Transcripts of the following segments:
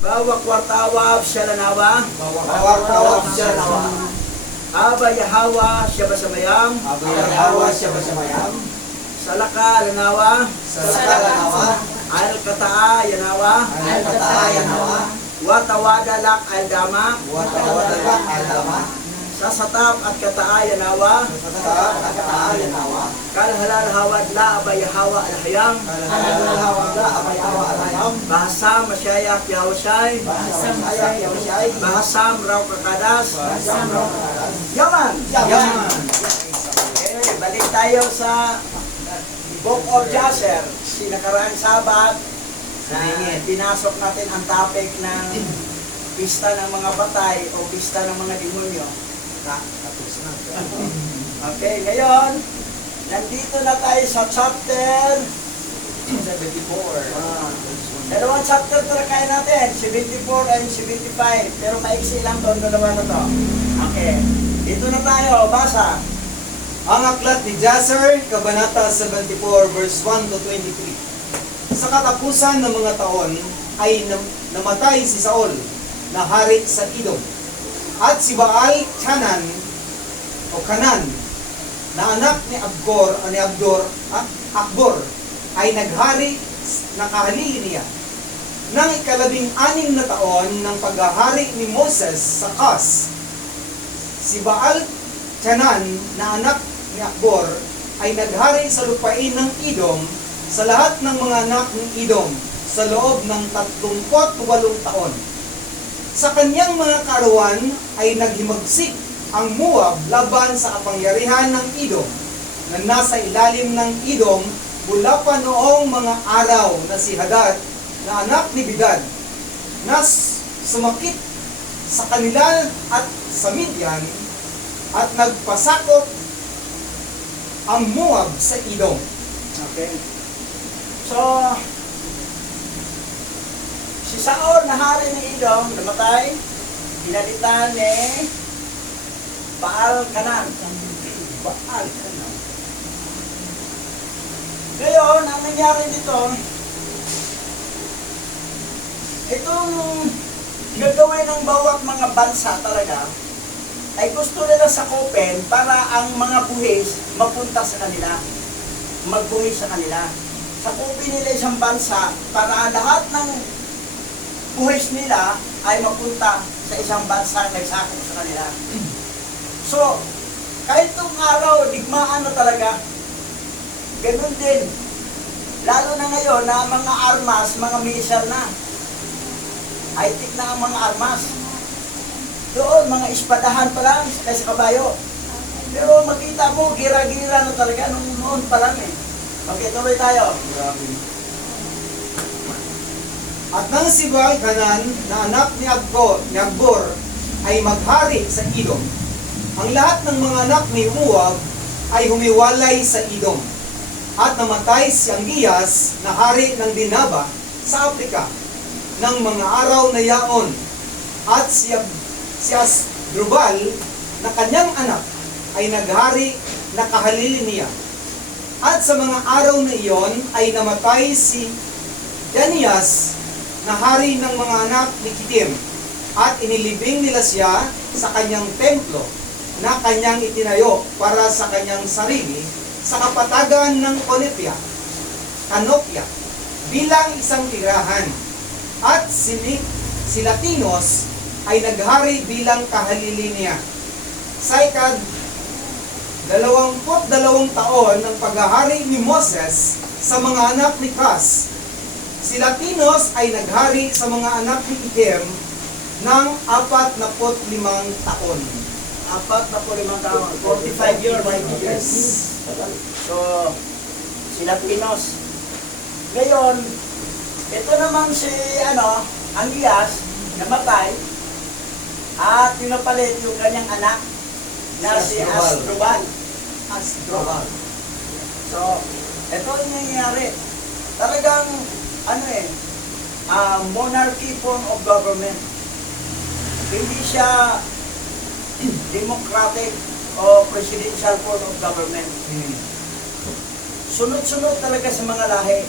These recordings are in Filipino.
Bawa kwartawa siya lanawa. Bawa siya nawa. Aba Yahawa siya basamayam. Abayawa siya basamayam. Salaka lanawa. Salakala nawa. Al kataa yanawa. Al kataya nawa. Watawadalak al dama. Watawadala alama. Sasatap at kataa yanawa. Sa kataya nawa. Kalhalal hawad la aba Yahawa al hayam. Kalahawagla abayawa alayam. Bahasa masyayak yawasay. Bahasam ayak yawasay. Bahasam raw kakadas. Bahasam rokadas. Yaman! Yaman. Okay, balik tayo sa Book of Jasher. Sinakaraang Sabat na pinasok natin ang topic ng pista ng mga batay o pista ng mga demonyo. Tapos na. Okay, ngayon, nandito na tayo sa chapter 74. dalawang chapter talakay natin, 74 and 75. Pero maiksi lang doon, dalawa na to. Okay, dito na tayo, basa. Ang aklat ni Jasher, Kabanata 74, verse 1 to 23. Sa katapusan ng mga taon ay namatay si Saul na hari sa Edom. At si Baal Kanan na anak ni Akbor ay naghari na kahalili niya. Nang ika-16 na taon ng paghahari ni Moses sa Kas, si Baal Kanan na anak ni Akbor ay naghari sa lupain ng Edom sa lahat ng mga anak ng Edom sa loob ng 38 taon. Sa kanyang mga karawan ay naghimagsik ang Moab laban sa kapangyarihan ng Edom na nasa ilalim ng Edom mula pa noong mga araw na si Hadad na anak ni Bidad na sumakit sa kanila at sa Midian at nagpasakop ang Moab sa Edom. Okay. So, si Saul na hari ni Edom, namatay, pinalitan ni Baal Kanan. Baal Kanan. Ngayon, ang nangyari dito, itong gagawin ng bawat mga bansa talaga, ay gusto nila sakupin para ang mga buhis mapunta sa kanila. Magbuhis sa kanila. Sakupin nila isang bansa para lahat ng buhis nila ay mapunta sa isang bansa na nagsakop sa kanila. So, kahit itong araw, digmaan na talaga. Ganun din. Lalo na ngayon na mga armas, mga missile na. High-tech na ang mga armas. Doon, mga espadahan pa lang kaysa kabayo. Pero makita mo, gira-gira na talaga nung noon pa lang eh. Okay, tuloy tayo. At nang si Baal Kanan na anak ni Akbor ay maghari sa Edom, ang lahat ng mga anak ni Moab ay humiwalay sa Edom. At namatay si Angias na hari ng Dinaba sa Afrika ng mga araw na yaon. At si Asdrubal na kanyang anak ay naghari na kahalili niya. At sa mga araw na iyon ay namatay si Janias na hari ng mga anak ni Kitim, at inilibing nila siya sa kanyang templo na kanyang itinayo para sa kanyang sarili sa kapatagan ng Kanopia bilang isang tirahan. At si Latinos ay naghari bilang kahalili niya. Sa 22 taon ng paghahari ni Moses sa mga anak ni Kas, si Latinos ay naghari sa mga anak ni Item ng 45 taon. 45 taon, 45 years. So, si Latinos. Ngayon, ito naman si, Angias, namatay, at pinapalit yung kanyang anak na si Asdrubal. So, ito yung nangyayari. Talagang, monarchy form of government. Hindi siya democratic o presidential form of government. Sunod-sunod talaga sa mga lahi.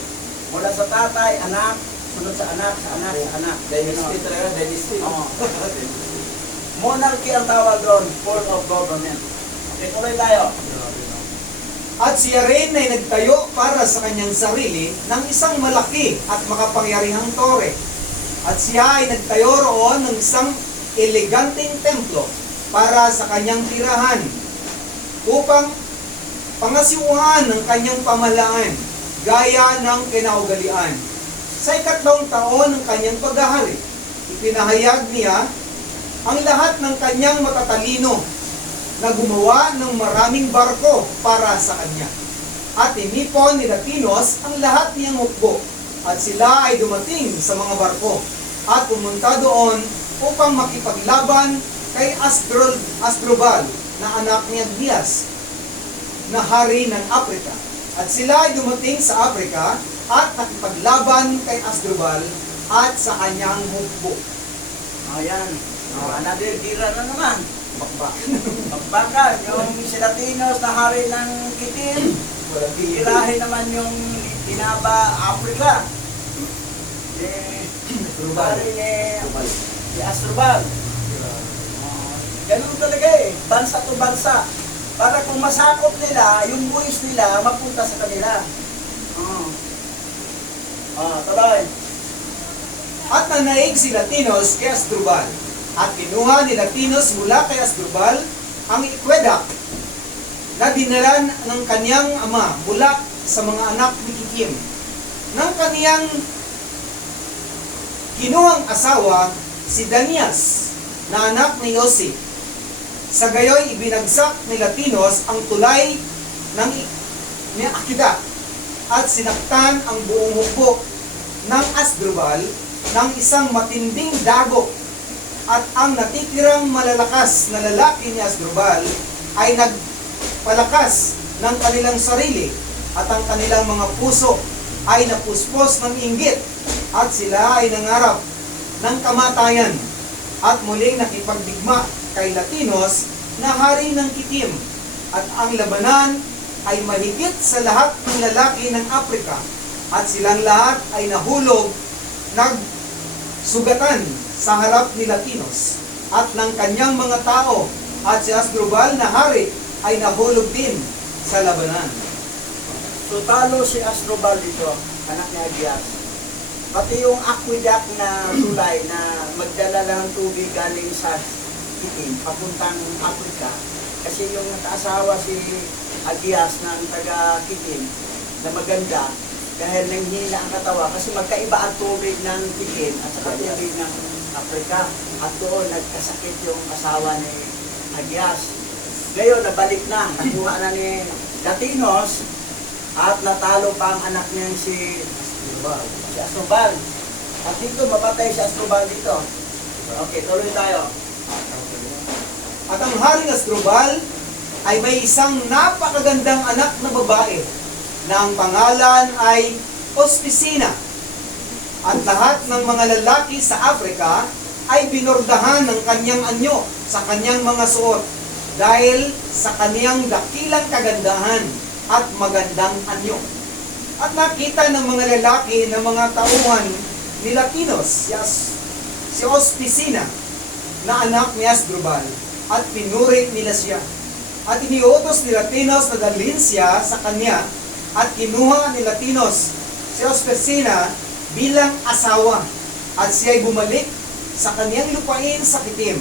Mula sa tatay, anak, Sunod sa anak, sa anak, sa anak. Dynasty talaga, dynasty. Oo. Monarchy ang tawag doon, form of government. Okay, tuloy tayo. At siya rin ay nagtayo para sa kanyang sarili ng isang malaki at makapangyarihang tore. At siya ay nagtayo roon ng isang eleganteng templo para sa kanyang tirahan upang pangasiwaan ng kanyang pamahalaan gaya ng kinaugalian. Sa 3 taon ng kanyang paghahari, ipinahayag niya ang lahat ng kanyang matatalino na gumawa ng maraming barko para sa kanya. At inipon ni Latinos ang lahat niyang hukbo, at sila ay dumating sa mga barko at pumunta doon upang makipaglaban kay Asdrubal na anak ni Agnias na hari ng Afrika. At sila ay dumating sa Afrika at nakipaglaban kay Asdrubal at sa kanyang hukbo. Ayan. Another dira na naman. Bakbak. Bakbakan, yung si Latinos na hari ng Kitim, tirahin naman yung Dinaba, Africa. Hari ni Asdrubal. Ganun talaga eh, bansa to bansa. Para kung masakop nila, yung buwis nila, mapunta sa kanila. Tuloy. At nanaig si Latinos kay Asdrubal. At kinuha ni Latinos mula kay Asdrubal ang aqueduct na dinala ng kaniyang ama mula sa mga anak ni Kikim. Nang kaniyang kinuhang asawa si Danias na anak ni Yosi. Sa gayoy ibinagsak ni Latinos ang tulay ni aqueduct at sinaktan ang buong hukbo ng Asdrubal ng isang matinding dagok. At ang natitirang malalakas na lalaki ni Asdrubal ay nagpalakas ng kanilang sarili at ang kanilang mga puso ay napuspos ng inggit at sila ay nangarap ng kamatayan at muling nakipagdigma kay Latinos na hari ng Kitim. At ang labanan ay mahigit sa lahat ng lalaki ng Afrika at silang lahat ay nahulog, nagsugatan sa harap ni Latinos at ng kanyang mga tao, at si Asdrubal na hari ay nahulog din sa labanan. So talo si Asdrubal dito, anak ni Agias. Pati yung aqueduct na tulay na magdala ng tubig galing sa Kitim, papuntang Africa. Kasi yung nag-asawa si Agias ng taga Kitim na maganda, dahil nanghina ang katawa, kasi magkaiba ang tubig ng Kitim at saka tubig ng Africa. At doon nagkasakit yung asawa ni Agias. Ngayon, nabalik na. Nakuha na ni Latinos at natalo pa ang anak niya si Asdrubal. At dito, mapatay si Asdrubal dito. Okay, tuloy tayo. At ang haring Asdrubal ay may isang napakagandang anak na babae na ang pangalan ay Ospicina. At lahat ng mga lalaki sa Afrika ay binordahan ng kanyang anyo sa kanyang mga suot dahil sa kaniyang dakilang kagandahan at magandang anyo. At nakita ng mga lalaki ng mga tauhan ni Latinos si Ospicina na anak ni Asdrubal at pinuri nila siya. At iniutos ni Latinos na dalhin siya sa kanya at kinuha ni Latinos si Ospicina bilang asawa at siya ay bumalik sa kaniyang lupain sa Kitim.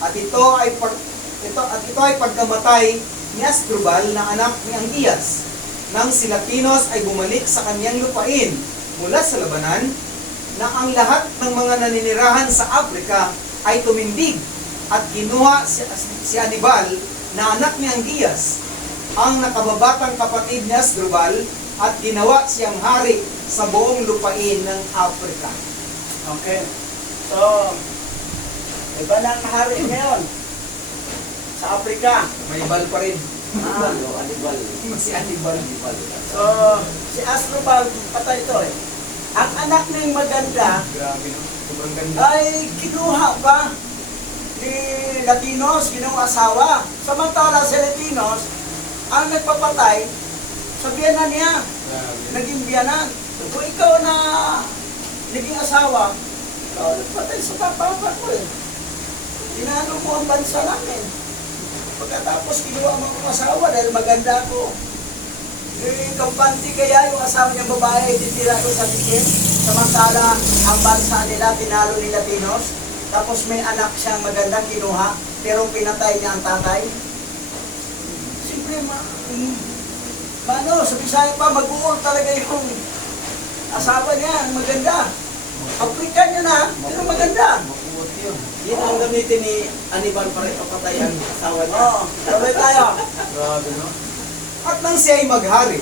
At ito ay pagkamatay ni Asdrubal na anak ni Angias. Nang si Latinos ay bumalik sa kaniyang lupain mula sa labanan, na ang lahat ng mga naninirahan sa Afrika ay tumindig at kinuha si Anibal na anak ni Angias, ang nakababatang kapatid ni Asdrubal, at ginawa siyang hari sa buong lupain ng Afrika. Okay. So, iba na ang hari ngayon sa Afrika. May bal pa rin. Anibal. Si Anibal. So, si Asdrubal, patay ito eh. Ang anak niyang maganda Grabe, no? Sobrang ganda. ay kinuha pa ni Latinos, ginawang asawa. Samantala si Latinos, ang nagpapatay sa biyanan niya. Grabe. Naging biyanan. Kung ikaw na naging asawa, ikaw nagpatay sa papa ko eh. Tinalo mo ang bansa namin. Pagkatapos kinuha mo ang asawa dahil maganda ako. Yung kampante kaya yung asawa niyang babae titira ko sa tikim. Samantala ang bansa nila tinalo ni Latinos. Tapos may anak siyang maganda kinuha pero pinatay niya ang tatay. Siyempre sa Bisaya pa mag-uol talaga yung asawa niya, ang maganda. African niya na, pero maganda. Yan ang gamitin ni Hannibal para ipapatay ang asawa niya. Oo, sabay tayo. Grabe, no? At nang siya ay maghari,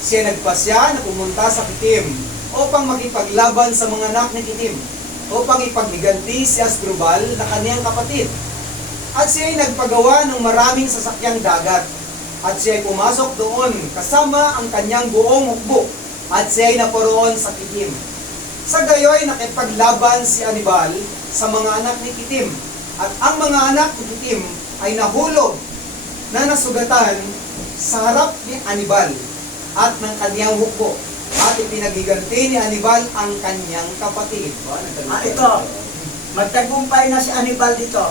siya nagpasya na pumunta sa Kitim upang makipaglaban sa mga anak ni Kitim, upang ipaghiganti si Asdrubal na kaniyang kapatid. At siya ay nagpagawa ng maraming sasakyang dagat. At siya ay pumasok doon kasama ang kanyang buong hukbo. At siya ay naporoon sa Kitim. Sa gayoy nakipaglaban si Hannibal sa mga anak ni Kitim. At ang mga anak ni Kitim ay nahulog na nasugatan sa harap ni Hannibal at ng kanyang hukbo. At ipinagiganti ni Hannibal ang kanyang kapatid. Ito, magtagumpay na si Hannibal dito.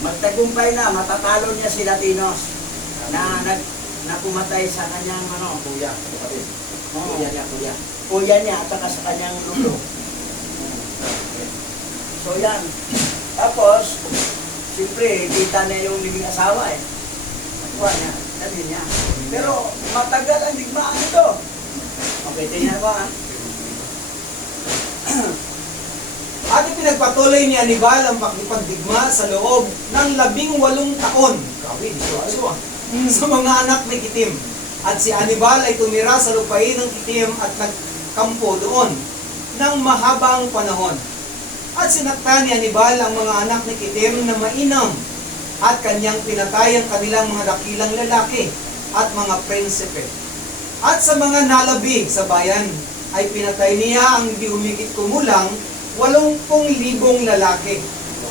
Magtagumpay na, matatalo niya si Latinos na pumatay sa kanyang Kuya, kapatid. Oo. Kuya niya, kuya. kuya niya at saka sa kanyang lulo. So yan. Tapos, siyempre, kita niya yung naging asawa eh. Nakuha niya, dali niya. Pero matagal ang digmaan ito. Okay, tingnan ko ha. At ipinagpatuloy ni Hannibal ang pakipagdigma sa loob ng 18 taon. Grabe, 18 sa mga anak ni Kitim. At si Hannibal ay tumira sa lupain ng Kitim at nagkampo doon ng mahabang panahon. At sinaktan ni Hannibal ang mga anak ni Kitim na mainam at kanyang pinatay ang kanilang mga dakilang lalaki at mga prinsipe. At sa mga nalabi sa bayan ay pinatay niya ang di humigit kumulang 80,000 lalaki.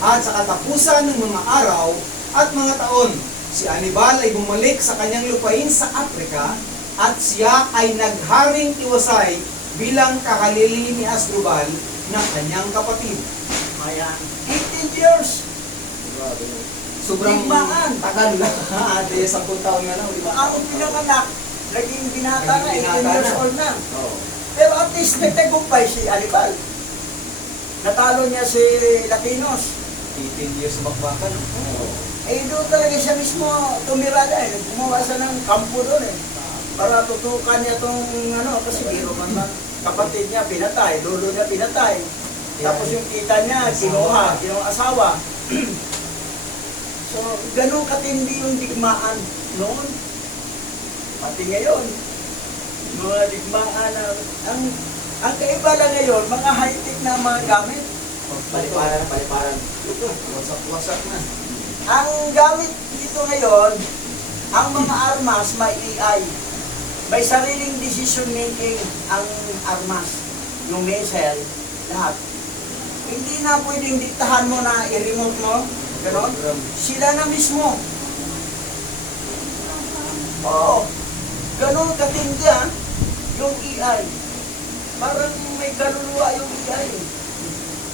At sa katapusan ng mga araw at mga taon, si Hannibal ay bumalik sa kanyang lupain sa Africa at siya ay nagharing tiwasay bilang kahalili ni Asdrubal na kanyang kapatid. Ayan. 18 years. Sobrang Digmaan. tagal na. Ate, 10 taon na lang. Ang pinanganak, naging binata na, Naging 18 binata years na. old na. Oo. Pero at least nagtagumpay si Hannibal. Natalo niya si Latinos. 18 years bakbakan. Eh doon talaga siya mismo tumira na eh. Gumawa siya ng kampo doon eh. Para tutukan niya tong kasi biro man kapatid niya pinatay, lolo niya pinatay. Tapos yung kita niya, kinuha asawa. So, ganun katindi yung digmaan noon. Pati ngayon, mga digmaan na, ang kaiba lang ngayon, mga high-tech na mga gamit. Paliparan. Wasak na. Ang gamit dito ngayon, ang mga armas may AI. May sariling decision making ang armas. Yung missile, lahat. Hindi na pwedeng diktahan mo na i-remote mo. Ganon. Sila na mismo. Oo. Ganon katindi yung AI. Parang may kaluluwa yung AI.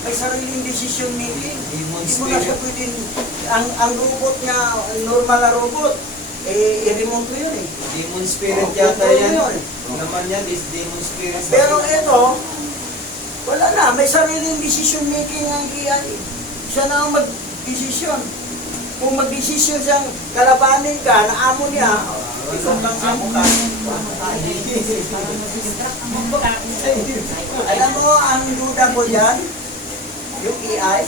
May sariling decision making. Demon Hindi mo na siya spirit. pwedeng, ang robot niya, normal na robot, i-remote mo yun eh. Demon spirit Oo, yata control yan. mo yun. Naman yan is demon spirit. Pero ito, wala na, may sariling decision making ang AI. Siya na ang mag-desisyon. Kung mag-desisyon siyang kalabanin ka, na amo niya, ikaw lang amo ka. Alam mo, ang duda ko dyan, yung AI,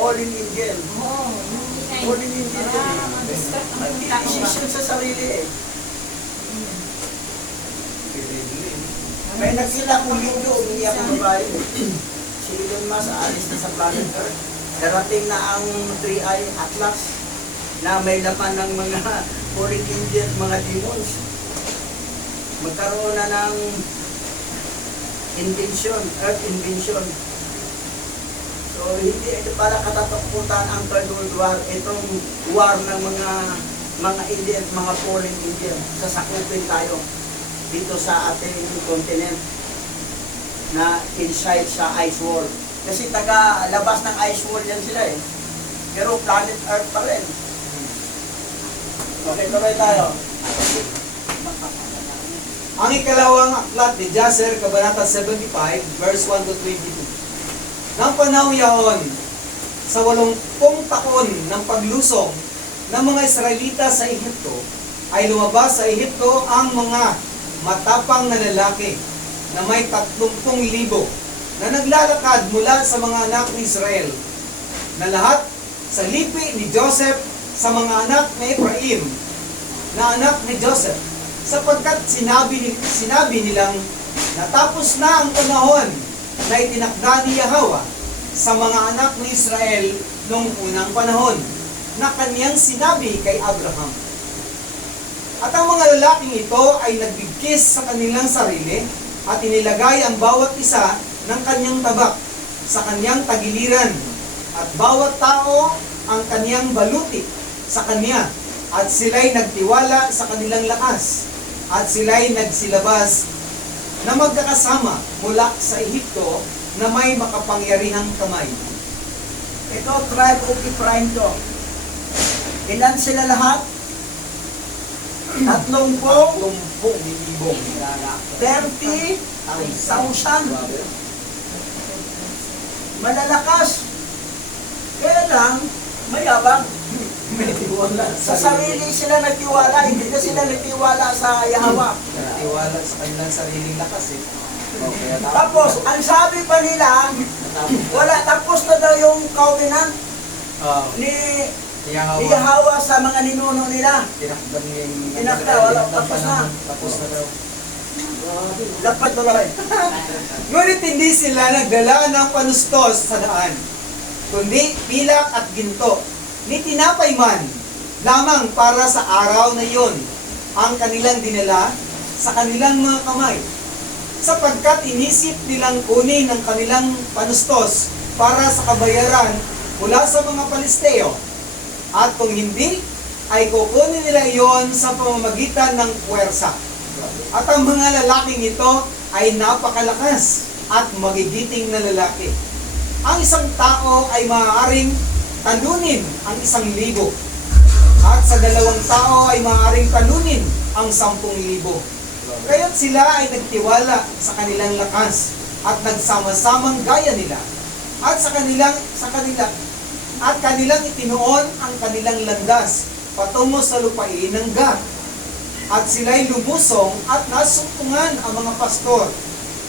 all in Indian. All in Indian. Mag-desisyon sa sarili eh. May nagkila kong video, umiiyak ng babae. Si Elon Musk aalis na sa planet Earth. Darating na ang 3i Atlas na may laman ng mga foreign Indian, mga demons. Magkaroon na ng invention, Earth invention. So hindi ito para katatakutan ang Third World War, itong war ng mga Indian, mga foreign Indian. Sasakupin tayo dito sa ating continent. na inside sa ice wall. Kasi taga-labas ng ice wall yan sila eh. Pero planet Earth pa rin. Okay, tuloy tayo. Ang ikalawang aklat ni Jasher, Kabanata 75, verse 1 to 22. Nang panahon yaon, sa 80 taon ng paglusong ng mga Israelita sa Ehipto, ay lumabas sa Ehipto ang mga matapang na lalaki na may 30,000 na naglalakad mula sa mga anak ni Israel, na lahat sa lipi ni Joseph sa mga anak ni Ephraim, na anak ni Joseph, sapagkat sinabi nilang natapos na ang panahon na itinakda ni Yahweh sa mga anak ni Israel noong unang panahon na kaniyang sinabi kay Abraham. At ang mga lalaking ito ay nagbigkis sa kanilang sarili at inilagay ang bawat isa ng kanyang tabak sa kanyang tagiliran, at bawat tao ang kanyang baluti sa kanya, at sila'y nagtiwala sa kanilang lakas, at sila'y nagsilabas na magkakasama mula sa Ehipto na may makapangyarihang kamay. Ito, tribe of Ephraim to. Ilan sila lahat? 30,000, 30,000. Malalakas. Kaya lang, mayabang. Sa sarili sila nagtiwala, hindi na sila nagtiwala sa Yahweh. Nagtiwala sa kanilang sariling lakas eh. Tapos, ang sabi pa nila, wala, tapos na daw yung covenant ni Yahweh sa mga ninuno nila. Tinakda, wala, tapos na. Tapos na daw. Lapat tuloy. Ngunit hindi sila nagdala ng panustos sa daan, kundi pilak at ginto, ni tinapay man lamang para sa araw na iyon ang kanilang dinala sa kanilang mga kamay, sapagkat inisip nilang kunin ang kanilang panustos para sa kabayaran mula sa mga Palisteo, at kung hindi, ay kukunin nila iyon sa pamamagitan ng puwersa. At ang mga lalaking ito ay napakalakas at magigiting na lalaki. Ang isang tao ay maaaring talunin ang 1,000, at sa 2 tao ay maaaring talunin ang 10,000. Kaya't sila ay nagtiwala sa kanilang lakas at nagsama-samang gaya nila, at kanilang itinuon ang kanilang landas patungo sa lupain ng Gad. At sila'y lumusong at nasumpungan ang mga pastor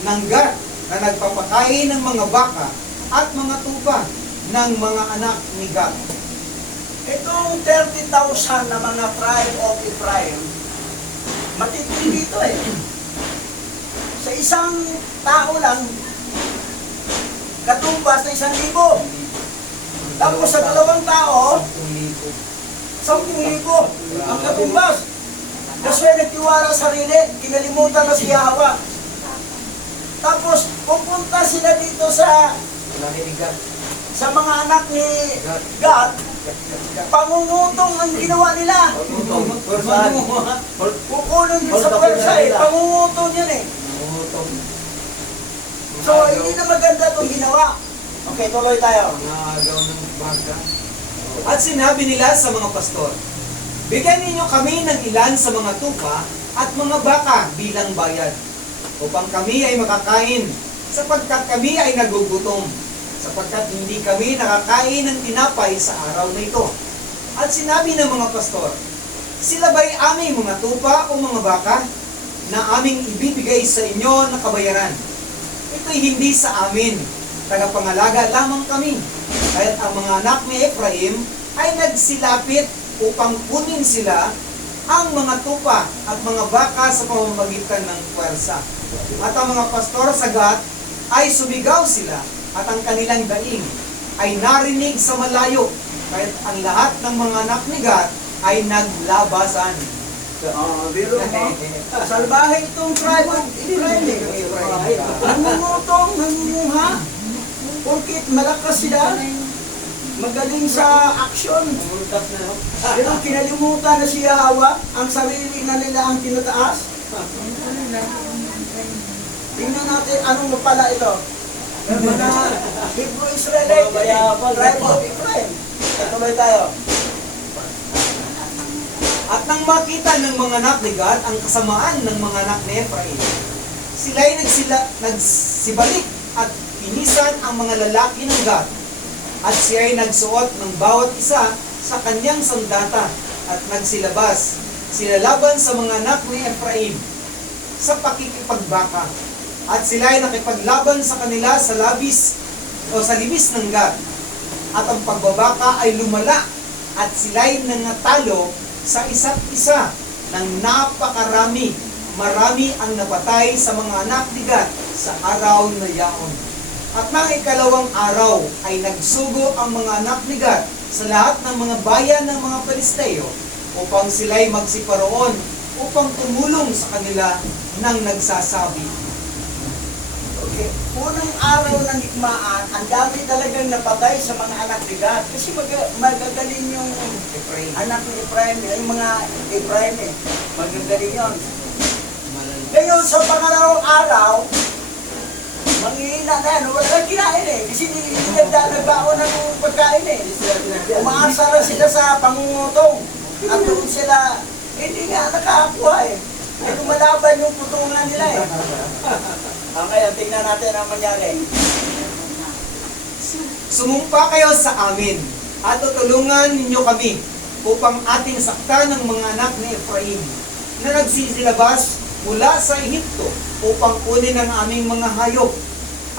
ng Gad na nagpapakain ng mga baka at mga tupa ng mga anak ni Gad. Itong 30,000 na mga tribe of Ephraim, matitindi ito eh. Sa isang tao lang, katumbas na 1,000. Tapos sa 2 tao, 10,000 ang katumbas. Kasi nagtiwala sa sarili, kinalimutan na si Yahweh. Tapos pupunta sila dito sa mga anak ni Gad, pangungutong ang ginawa nila. Kukunin din sa pwersa eh, pangungutong yan eh. So hindi na maganda itong ginawa. Okay, tuloy tayo. At sinabi nila sa mga pastor, bigyan ninyo kami ng ilan sa mga tupa at mga baka bilang bayad, upang kami ay makakain, sapagkat kami ay nagugutom, sapagkat hindi kami nakakain ng tinapay sa araw na ito. At sinabi ng mga pastor, sila ba'y aming mga tupa o mga baka na aming ibibigay sa inyo na kabayaran? Ito'y hindi sa amin, tagapangalaga lamang kami. Kaya't ang mga anak ni Ephraim ay nagsilapit upang kunin sila ang mga tupa at mga baka sa pamamagitan ng puwersa. At ang mga pastor sa Gad ay sumigaw sila, at ang kanilang daing ay narinig sa malayo. Kaya't ang lahat ng mga anak ni Gad ay naglabasan. Biro mo, salbahe itong tribe of Ephraim eh. Nangungutong, nangunguha. Porkit malakas sila, magaling sa action. Pero kinalimutan na si Yahweh, ang sarili na nila ang tinataas. Tingnan natin anong pala ito. Mga Hebrew Israelite, Mayaman. tribe of Ephraim. Tuloy tayo. At nang makita ng mga anak ni Gad ang kasamaan ng mga anak ni Ephraim, sila'y nagsibalik at pinisan ang mga lalaki ng Gad. At siya'y nagsuot ng bawat isa sa kanyang sandata at nagsilabas sila laban sa mga anak ni Ephraim sa pakikipagbaka. At sila'y nakipaglaban sa kanila sa libis ng Gad. At ang pagbabaka ay lumala at sila'y nangatalo sa isa't isa ng napakarami. Marami ang napatay sa mga anak ni Gad sa araw na yaon. At nang ikalawang araw ay nagsugo ang mga anak ni Gad sa lahat ng mga bayan ng mga Palisteo upang sila'y magsiparoon upang tumulong sa kanila ng nagsasabi. Okay. Unang araw ng hikmaan, ang dami talagang napatay sa mga anak ni Gad. Kasi magagaling yung Ephraim. anak ni Ephraim, yung mga Ephraim eh. Magagaling yun. Ngayon, sa pangalawang araw, manghihina na yan. Wala nang kinain eh. Kasi hindi nagbaon ng pagkain eh. Umaasa lang sila sa pangungutong. At doon sila, hindi nga nakakuha eh. Ay lumalaban yung putungan nila eh. Okay, tingnan natin ang mangyari. Sumumpa kayo sa amin at tutulungan ninyo kami upang ating sakta ng mga anak ni Ephraim na nagsisilabas mula sa Ehipto upang kunin ang aming mga hayop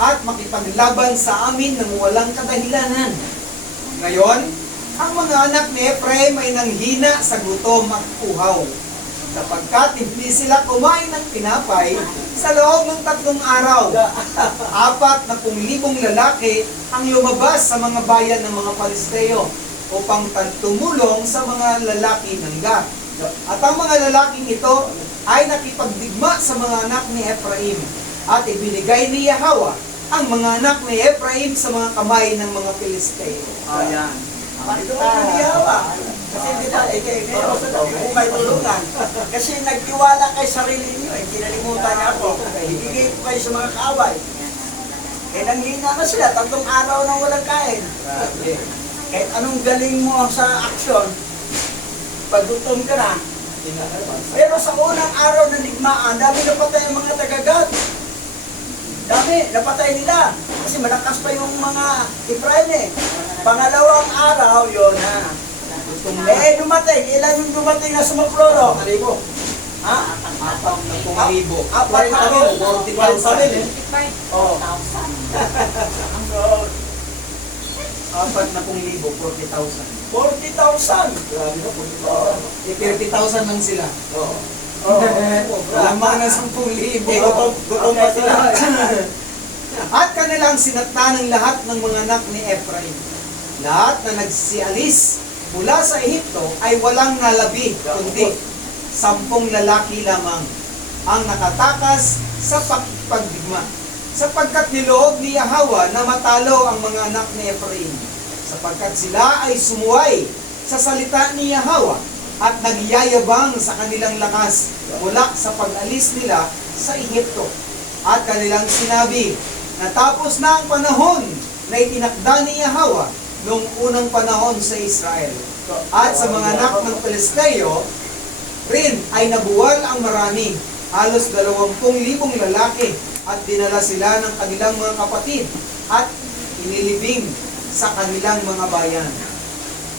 at makipaglaban sa amin ng walang kadahilanan. Ngayon, ang mga anak ni Ephraim ay nanghina sa gutom at uhaw, sapagkat hindi sila kumain ng tinapay sa loob ng 3 araw. 40,000 lalaki ang lumabas sa mga bayan ng mga Palisteo upang tumulong sa mga lalaki ng Gad. At ang mga lalaking ito ay nakipagdigma sa mga anak ni Ephraim at ibinigay ni Yahweh ang mga anak ni Ephraim sa mga kamay ng mga Palisteo. Ayan. Ito ang niyawa. Kasi di ba, kung may tulungan. Kasi nagtiwala kay sarili niyo, kinalimutan niya ako. Ibigay ko kayo sa mga kaaway. Nanghina na sila, 3 araw nang walang kain. Kahit anong galing mo sa aksyon, pag gutom ka na. Pero sa unang araw ng digmaan, dami napatay ang mga taga-Gad. Dami, napatay nila. Kasi malakas pa yung mga Ephraim eh. Pangalawang araw, yun na. Dumating. Ilan yung dumating na sumakloro? 1,000. Ha? 40,000. Apat na rin. 40,000 eh. Oo. So, 40,000, 40,000. 40,000. Grabe na, 40,000. 30,000 lang sila. Oo. Lamang na 10,000. Gutom pa sila. At kanilang sinakta ng lahat ng mga anak ni Ephraim. Lahat na nagsialis mula sa Ehipto ay walang nalabi, kundi 10 lalaki lamang ang nakatakas sa pagdigma. Sapagkat niloob ni Yahweh na matalo ang mga anak ni Ephraim, sapagkat sila ay sumuway sa salita ni Yahweh at nagyayabang sa kanilang lakas mula sa pag-alis nila sa Ehipto. At kanilang sinabi, natapos na ang panahon na itinakda ni Yahweh noong unang panahon sa Israel. At sa mga anak ng Palesteo rin ay nabuwal ang marami, halos 20,000 lalaki, at dinala sila ng kanilang mga kapatid at inilibing sa kanilang mga bayan.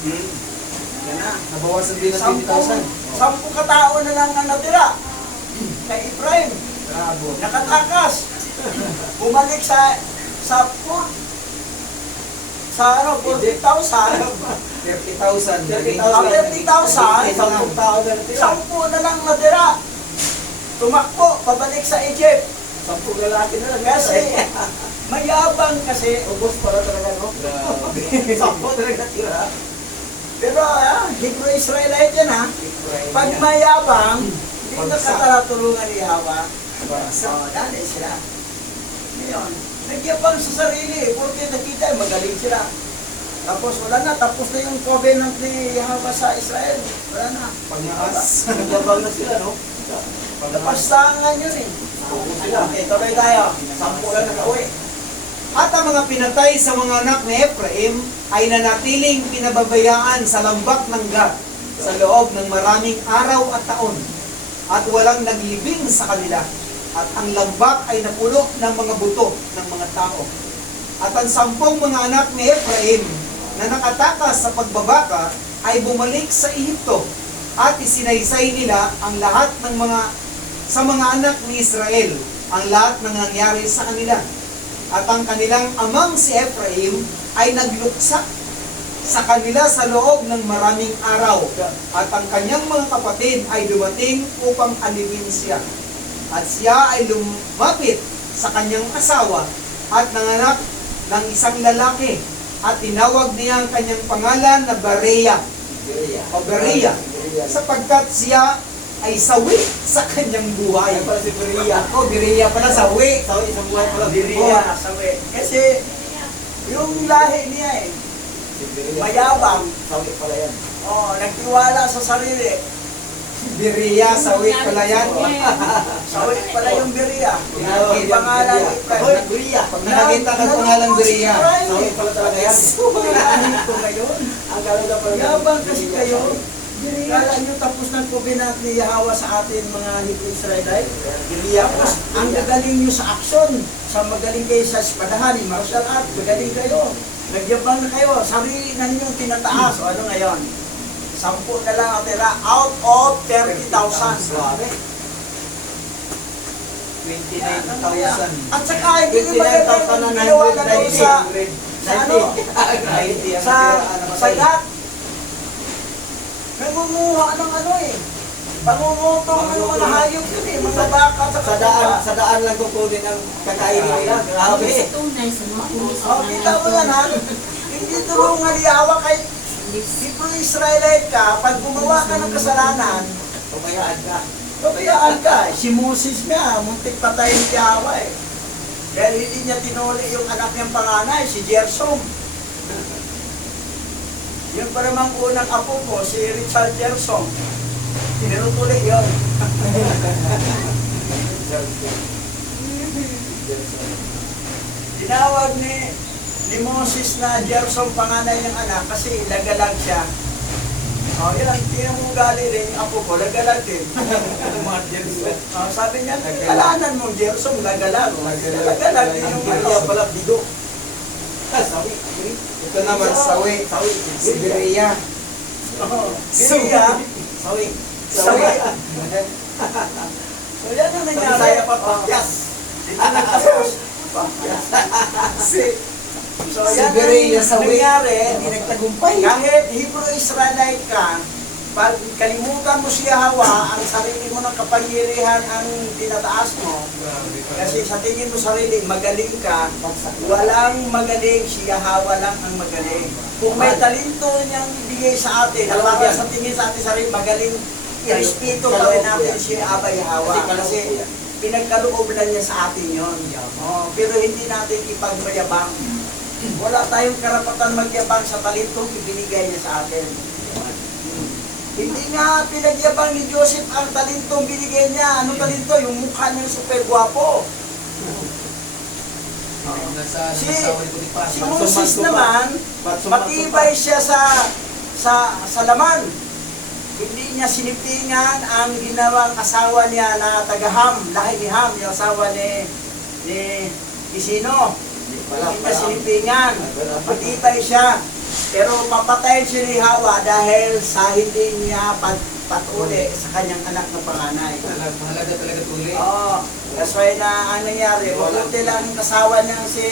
Yan na. Nabawasan din ng 20,000. 10 katao na lang ang natira. Kay Ephraim. Bravo. Nakatakas. Bumalik sa ano, 40,000. 30,000. 30,000. 10 tao na natira. 10 na lang natira. Tumakbo, pabalik sa Egypt. 10 lalaki na lang. Kasi, mayabang kasi. Ubos para talaga, no? 10 talaga natira. Pero, Hebrew Israelite yan ha. Pag mayabang, hindi na kataratulungan ni Yahweh. Dali sila. Ngayon, nagyabang sa sarili, porque nakita magaling sila. Tapos wala na, tapos na yung covenant ni Yahweh sa Israel. Wala na. Pagnaas. Nagyabang na sila, no? Napastangan yun eh. Okay, tuloy tayo. 10 lang nakauwi. At ang mga pinatay sa mga anak ni Ephraim ay nanatiling pinababayaan sa lambak ng Gad sa loob ng maraming araw at taon, at walang naglibing sa kanila. At ang lambak ay napuno ng mga buto ng mga tao. At ang 10 mga anak ni Ephraim na nakatakas sa pagbabaka ay bumalik sa Ehipto, at isinaysay nila ang lahat ng sa mga anak ni Israel, ang lahat ng nangyari sa kanila. At ang kanilang amang si Ephraim ay nagluksa sa kanila sa loob ng maraming araw, at ang kanyang mga kapatid ay dumating upang alipin siya. At siya ay lumapit sa kanyang asawa at nanganak ng isang lalaki, at tinawag niya ang kanyang pangalan na Berea o Berea, sapagkat siya ay sawi sa kanyang buhay. Ayan pala si Berea. O, Berea pala, sawi. Sawi, isang buhay pala. Biriya, sawi. Kasi, yung lahi niya Si Berea. mayabang. Sawi pala yan. Nagtiwala sa sarili. Berea, sawi pala yan. Sawi pala yung Biriya. Yung Pangalan ni Hoy, Berea. Pag nakakita ka ng pangalang Berea, Sawi pala talaga yan. Ko ngayon. Ang galaga pala. Yabang kasi kayo. Kala nyo tapos ng kubinat ni Yahweh sa atin mga Hebrew Israelite. Tapos ang gagaling nyo sa aksyon. Sa magaling kayo sa espadahan, martial art, magaling kayo. Nagyabang na kayo. Sarili na ninyong tinataas. O ano ngayon? 10 na lang ang tira out of 30,000. Grabe. 29,000. At saka hindi nyo magandang yung ginawa na doon sa ano? Sa gat. Nangunguha ng ano eh. Pangungutong ng mga hayop yun eh. Mga baka sa Sa daan lang kukunin ang kakainin nila. Grabe. Tunay sa mga pulis. Kita mo yan ha. Hindi tulungan ni Yahweh kay Hebrew Israelite ka. Pag gumawa ka ng kasalanan, Pumayaan ka. pabayaan ka. Si Moses nga, muntik patayin si Yahweh eh. Dahil hindi niya tinuli yung anak niyang panganay, si Gersom. Yung pa namang unang apo ko, si Richard Gersom. Tinutuli yun. Tinawag ni Moses na Gersom panganay ng anak kasi lagalag siya. O yan, tinan mo ugali rin yung apo ko, lagalag din. Sabi niya, kalanan mo Gersom, lagalag. Lagalag din yung Berea ano. pala, bigo. Sawi. Ito naman, sawi. Sawi. Si Berea. Biriya. Sawi. Sawi. So yan ang Sabi nangyari. saya pa, pakyas. Dito nagtapos. Si So Si yan Berea ang sawi. nangyari, hindi nagtagumpay. Kahit Hebrew Israelite ka, pag kalimutan mo si Yahweh, ang sarili mo ng kapangyarihan ang tinataas mo. Kasi sa tingin mo sarili, magaling ka, walang magaling, si Yahweh lang ang magaling. Kung may talento niyang ibigay sa atin, para sa tingin sa atin sarili, magaling, irespeto pa rin natin si Abba Yahweh. Kasi pinagkaloob na niya sa atin yon. Pero hindi natin ipagmayabang. Wala tayong karapatan magyabang sa talentong ibinigay niya sa atin. Hindi nga pinagyabang ni Joseph ang talentong binigay niya. Anong talento? Yung mukha niya super gwapo. Si Moses naman, matibay siya sa laman. Hindi niya sinipingan ang ginawang asawa niya na taga-Ham, lahi ni Ham, yung asawa ni Sino. Hindi niya sinipingan. Matibay siya. Pero papatayin siya ni Hawa dahil sa hindi niya patuli sa kanyang anak na panganay. Mahalaga talaga tuli. Oo. That's why na ang nangyari, mabuti lang yung kasawa niya si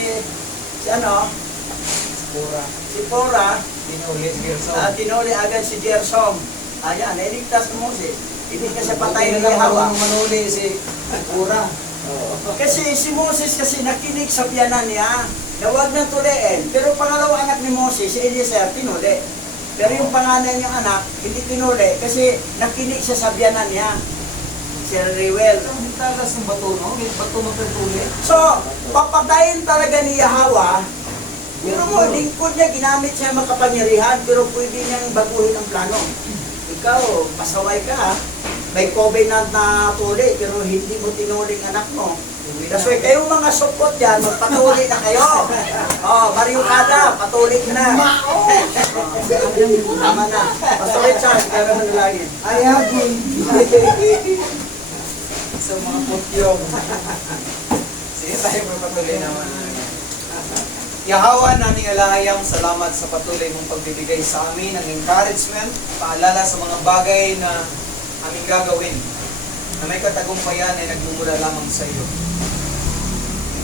Pura. Pora, Pinuli, Gerson. tinuli agad si Gersom. Ayan, nailigtas ni Moses. Hindi kasi patayin Hindi ni na Hawa. marunong manuli si Pura. Kasi si Moses kasi nakinig sa biyanan niya na huwag nang tuliin. Pero pangalawa anak ni Moses, si Eliezer, tinuli. Pero yung panganay niyang anak, hindi tinuli kasi nakinig siya sa biyanan niya. Si Reuel. Ang talas ng bato, no? May bato magtutuli. So, papatayin talaga ni Yahweh. Pero mo, lingkod niya, ginamit siya makapangyarihan, pero pwede niyang baguhin ang plano. Ikaw, pasaway ka ha. may covenant na tuli, pero hindi mo tinuling anak mo. That's why kayong mga supot yan, magpatuli na kayo. Oh, Mario Kada, patuli ka na. Tama na. Pastor Richard, kaya naman lagi. Ayagin. Sa mga putyong. Sige tayo magpatuloy naman. Yahawa naming alahayang salamat sa patuloy mong pagbibigay sa amin ng encouragement, paalala sa mga bagay na aming gagawin na may katagumpayan ay nagmumula lamang sa iyo.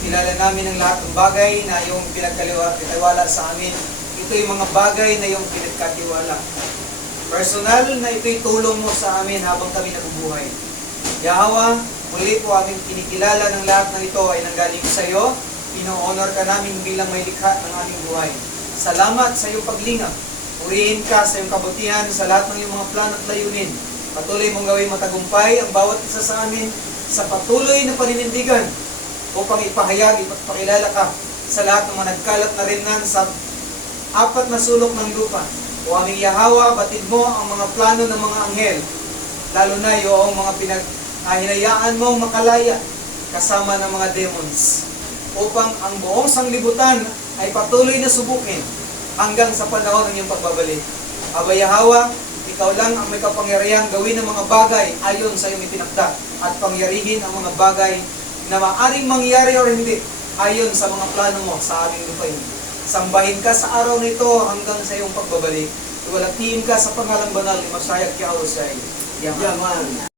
Kilala namin ang lahat ng bagay na iyong pinagkatiwala sa amin. Ito yung mga bagay na iyong pinagkatiwala. Personal na ito'y tulong mo sa amin habang kami nabubuhay. Yahawa, muli po aming kinikilala ng lahat ng ito ay nanggaling sa iyo. Pino-honor ka namin bilang may likha ng aming buhay. Salamat sa iyong paglingap. Purihin ka sa iyong kabutihan sa lahat ng iyong mga plano at layunin. Patuloy mong gawin matagumpay ang bawat isa sa amin sa patuloy na paninindigan upang ipahayag, ipakilala ka sa lahat ng mga nagkalat na rinnan sa apat na sulok ng lupa. O aming Yahawa, batid mo ang mga plano ng mga anghel, lalo na yung mga hinayaan mong makalaya kasama ng mga demons, upang ang buong sanglibutan ay patuloy na subukin hanggang sa panahon ng iyong pagbabalik. Aba Yahawa, ikaw lang ang may kapangyarihang gawin ng mga bagay ayon sa iyong itinakda at pangyarihin ang mga bagay na maaring mangyari o hindi ayon sa mga plano mo sa aming lupain. Sambahin ka sa araw nito hanggang sa iyong pagbabalik. Iwalhatiin ka sa pangalang banal ni Masayag Yahushua. Yaman.